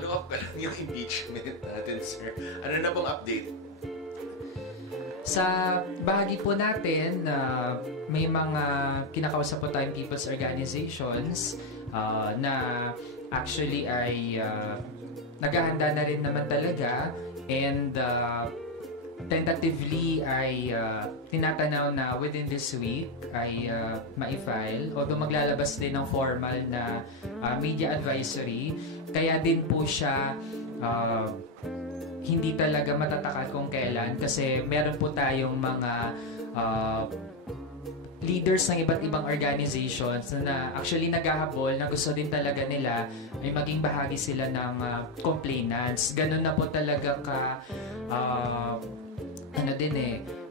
follow-up ka lang yung impeachment natin, sir. Ano na bang update? Sa bahagi po natin, may mga kinakausap po tayong people's organizations na actually ay naghahanda na rin naman talaga, and tentatively ay tinatanaw na within this week ay ma-file, although maglalabas din ng formal na media advisory, kaya din po siya hindi talaga matatakan kung kailan, kasi meron po tayong mga leaders ng iba't ibang organizations na actually naghahabol na gusto din talaga nila ay maging bahagi sila ng complainants. Ganun na po talaga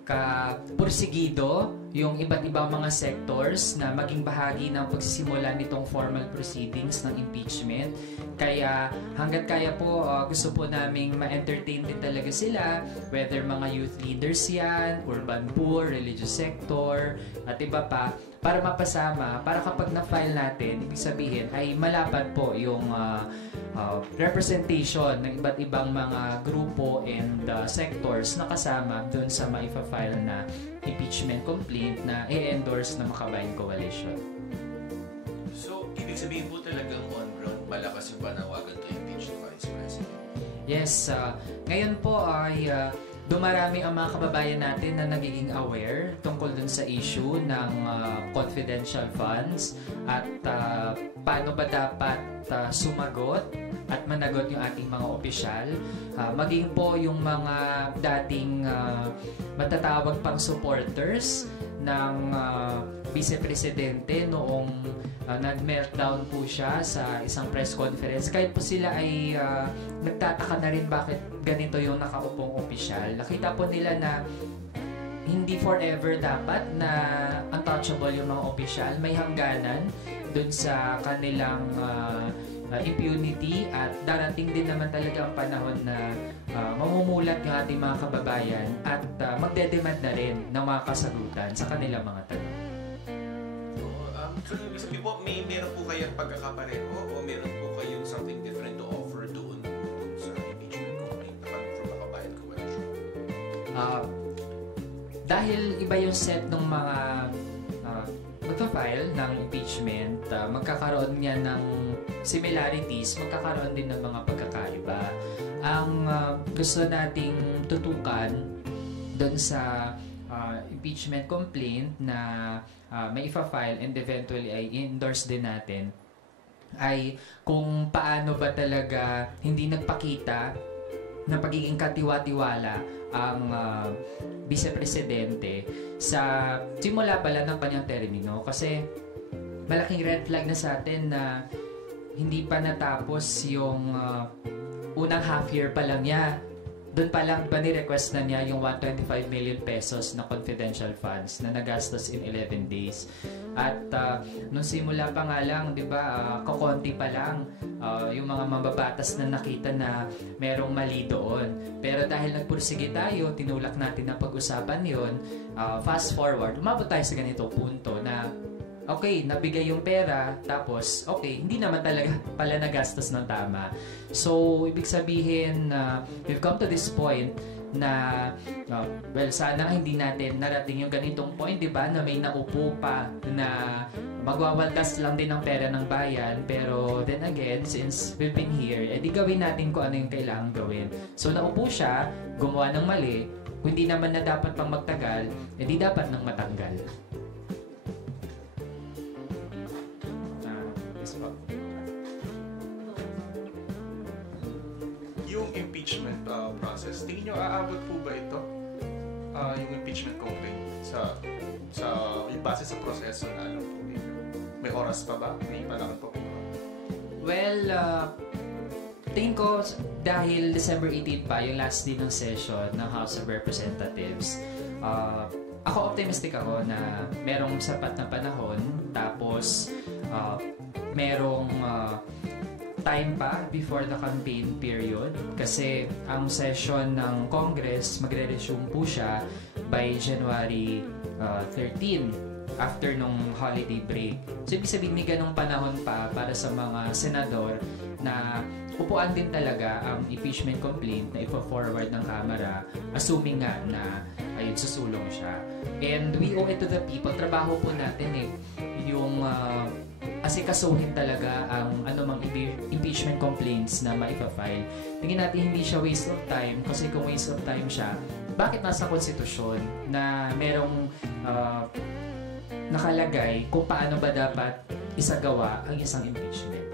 ka-pursigido yung iba't ibang mga sectors na maging bahagi ng pagsisimula nitong formal proceedings ng impeachment. Kaya hanggat kaya po, gusto po naming ma-entertain din talaga sila, whether mga youth leaders yan, urban poor, religious sector, at iba pa, para mapasama, para kapag na-file natin, ibig sabihin ay malapad po yung representation ng iba't ibang mga grupo and sectors na kasama doon sa maifa-file na impeachment complaint na i-endorse ng Makabayan Coalition. So, ibig sabihin po talagang on-ground, malakas yung panawagan to impeach the Vice President? Yes, ngayon po ay dumarami ang mga kababayan natin na nagiging aware tungkol dun sa issue ng confidential funds at paano ba dapat sumagot at managot yung ating mga opisyal. Maging po yung mga dating matatawag pang supporters ng Vice Presidente noong nag-meltdown po siya sa isang press conference. Kahit po sila ay nagtataka na rin bakit ganito yung nakaupong opisyal. Nakita po nila na hindi forever dapat na untouchable yung mga opisyal. May hangganan dun sa kanilang impunity, at darating din naman talaga ang panahon na mamumulat yung ating mga kababayan at magdedemand na rin ng mga kasagutan sa kanilang mga tanong. So, sabi po, meron po kayong pagkakapareho o meron po kayong something different to offer doon sa impeachment complaint na coming from Makabayan Coalition? Dahil iba yung set ng mga magpa-file ng impeachment, magkakaroon niya ng similarities, magkakaroon din ng mga pagkakaiba. Ang gusto nating tutukan doon sa impeachment complaint na may ifa-file and eventually ay endorse din natin ay kung paano ba talaga hindi nagpakita ng pagiging katiwa-tiwala ang Vice Presidente sa simula pala ng kanyang termino, kasi malaking red flag na sa atin na hindi pa natapos yung unang half year pa lang niya. Doon pa lang ba ni-request na niya yung 125 million pesos na confidential funds na nagastos in 11 days. At nung simula pa nga lang, di ba, kakonti pa lang yung mga mababatas na nakita na merong mali doon. Pero dahil nagpursige tayo, tinulak natin na pag-usapan yon, fast forward, umabot tayo sa ganito punto na okay, nabigay yung pera, tapos okay, hindi naman talaga pala nagastos ng tama. So, ibig sabihin, we've come to this point na, well, sana hindi natin narating yung ganitong point, di ba, na may naupo pa na magwawaldas lang din ng pera ng bayan, pero then again, since we've been here, edi gawin natin kung ano yung kailangang gawin. So, naupo siya, gumawa ng mali, kung hindi naman na dapat pang magtagal, edi dapat nang matanggal. Yung impeachment process, tingin nyo aabot po ba ito? Yung impeachment complaint sa yung base sa proseso na alam po ninyo? May oras pa ba? May panahon pa po ba? Well, tingin ko dahil December 18 pa yung last day ng session ng House of Representatives, ako optimistic ako na merong sapat na panahon, tapos merong time pa before the campaign period, kasi ang session ng Congress magre-resume po siya by January 13 after nung holiday break. So ibig sabihin may ganong panahon pa para sa mga senador na upuan din talaga ang impeachment complaint na ipo-forward ng Kamara, assuming nga na ayun, susulong siya. And we owe it to the people. Trabaho po natin yung asikasuhin talaga ang anumang impeachment complaints na maipa-file. Tingin natin hindi siya waste of time, kasi kung waste of time siya, bakit nasa konstitusyon na merong nakalagay kung paano ba dapat isagawa ang isang impeachment?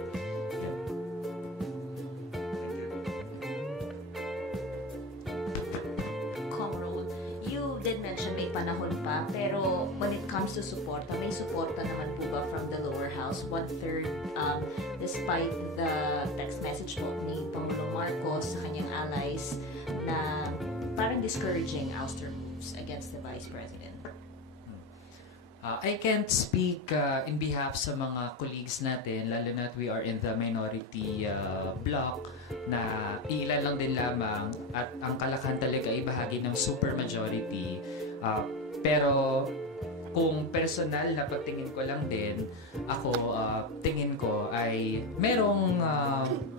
Comrade, you did mention may panahon pa, pero when it comes to suporta, may suporta naman po ba from the lower house? 1/3, despite the text message po ni Pangulong Marcos sa kanyang allies na parang discouraging ouster moves against the Vice President. I can't speak in behalf sa mga colleagues natin, lalo na we are in the minority bloc, na ilan lang din lamang at ang kalakhan talaga ay bahagi ng supermajority. Pero kung personal na pagtingin ko lang din, ako tingin ko ay merong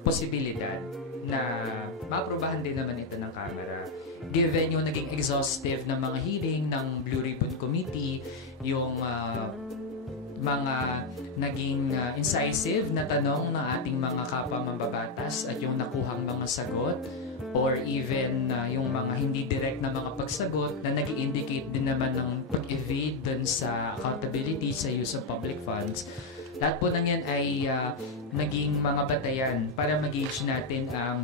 posibilidad na maaprubahan din naman ito ng Kamara. Given yung naging exhaustive na mga hearing ng Blue Ribbon Committee, yung mga naging incisive na tanong ng ating mga kapwa mambabatas at yung nakuhang mga sagot, or even yung mga hindi direct na mga pagsagot na nag-indicate din naman ng pag-evade dun sa accountability sa use of public funds. Lahat po ng yan ay naging mga batayan para mag-gauge natin ang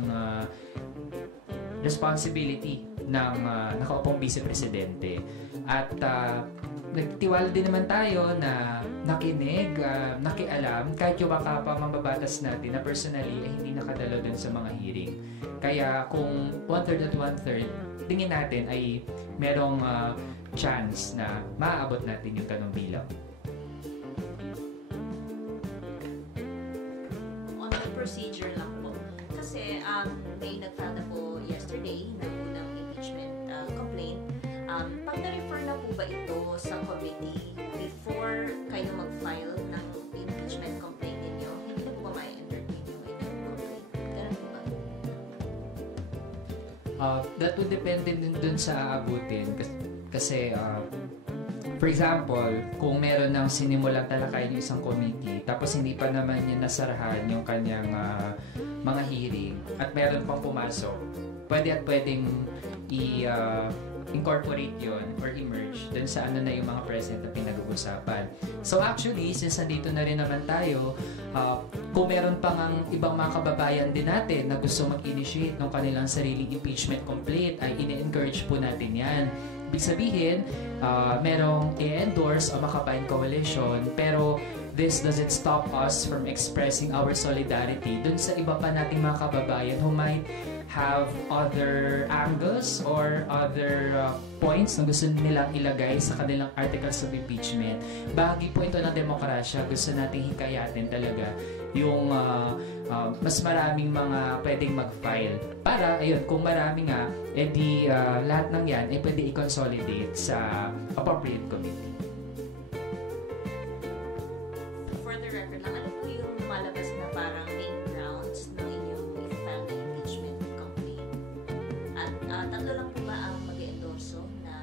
responsibility ng nakaupong vice-presidente. At nagtiwala din naman tayo na nakinig, nakialam, kahit yung mga kapwa mambabatas natin na personally ay hindi nakadalo dun sa mga hearing. Kaya kung 1/3 at 1/3, tingin natin ay merong chance na maaabot natin yung tanong bilang. On the procedure lang po. Kasi may nag-file na po yesterday ng unang impeachment complaint. Pag na-refer na po ba ito sa committee before kayo mag-file ng impeachment complaint ninyo, hindi na po ba ma-entertain yung complaint? Ganun po ba? That would depend din dun sa aabutin. Kasi for example, kung meron ng sinimulang talakay ng isang committee, tapos hindi pa naman niya nasarahan yung kanyang mga hearing, at meron pang pumasok, pwedeng incorporate yon or emerge dun sa ano na yung mga present na pinag-uusapan. So actually, since nandito na rin naman tayo, kung meron pang ang ibang mga kababayan din natin na gusto mag-initiate ng kanilang sariling impeachment complaint, ay ini-encourage po natin yan. Ibig sabihin, merong i-endorse ang Makabayan Coalition, pero this doesn't stop us from expressing our solidarity dun sa iba pa nating mga kababayan who might have other angles or other points na gusto nilang ilagay sa kanilang articles of impeachment. Bahagi po ito ng demokrasya. Gusto nating hikayatin talaga yung mas maraming mga pwedeng mag-file. Para, ayun, kung marami nga, edi lahat ng yan ay pwede i-consolidate sa appropriate committee. For the record lang, ano po yung lumalabas na parang main grounds ng inyong i-file na impeachment complaint? At tatlo lang po ba ang mag-endorso na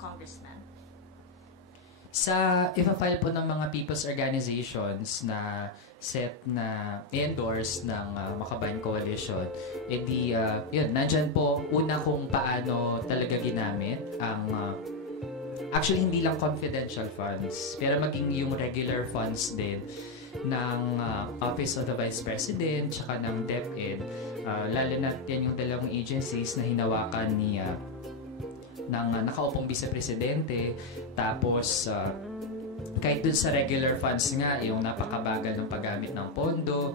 congressman? Sa ipa-file po ng mga people's organizations na set na endorse ng Makabayan Coalition, edi yun, nandyan po una kung paano talaga ginamit ang actually hindi lang confidential funds, pero maging yung regular funds din ng Office of the Vice President tsaka ng DepEd, lalo na yan yung dalawang agencies na hinawakan niya ng nakaupong vice-presidente. Tapos kahit dun sa regular funds nga, yung napakabagal ng paggamit ng pondo,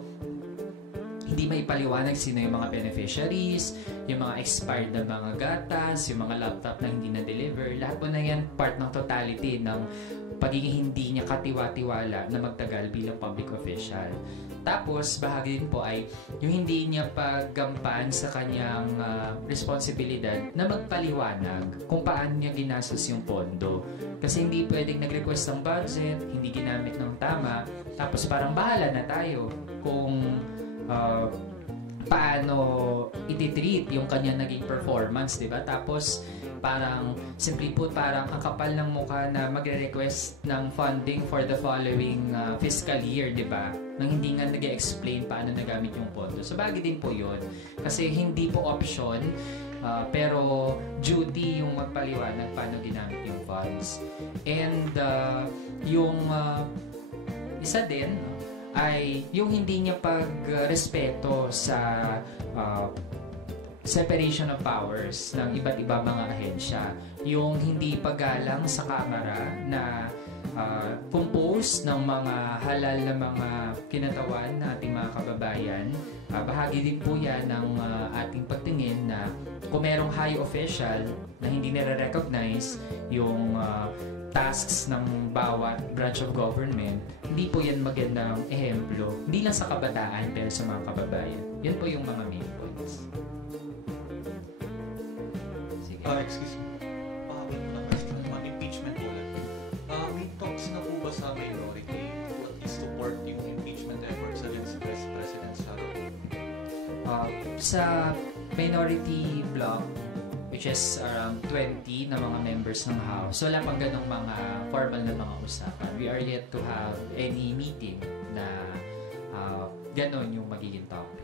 hindi may paliwanag sino yung mga beneficiaries, yung mga expired na mga gatas, yung mga laptop na hindi na-deliver. Lahat po na yan part ng totality ng pagiging hindi niya katiwa-tiwala na magtagal bilang public official. Tapos, bahagi din po ay yung hindi niya paggampan sa kanyang responsibilidad na magpaliwanag kung paano niya ginastos yung pondo. Kasi hindi pwedeng nag-request ng budget, hindi ginamit ng tama, tapos parang bahala na tayo kung paano ititreat yung kanya naging performance, di ba? Tapos, parang, simply put, parang ang kapal ng mukha na magre-request ng funding for the following fiscal year, di ba? Nang hindi nga nag-explain paano nagamit yung pondo. So, bagay din po yun. Kasi hindi po option, pero duty yung magpaliwanag paano ginamit yung funds. And, yung isa din, ay yung hindi niya pagrespeto sa separation of powers ng iba't iba mga ahensya. Yung hindi paggalang sa Kamara na compose ng mga halal na mga kinatawan na ating mga kababayan. Bahagi din po yan ng ating pagtingin na kung merong high official na hindi nare-recognize yung tasks ng bawat branch of government, hindi po yan magandang ehemplo, hindi lang sa kabataan pero sa mga kababayan. Yan po yung mga main points. Sige. Excuse me. Impeachment po lang. May talks na po ba sa minority to at least support yung impeachment efforts against President Sara? Sa minority bloc, which is around 20 na mga members ng House. Wala pang ganong mga formal na mga usapan. We are yet to have any meeting na ganon yung magiging topic.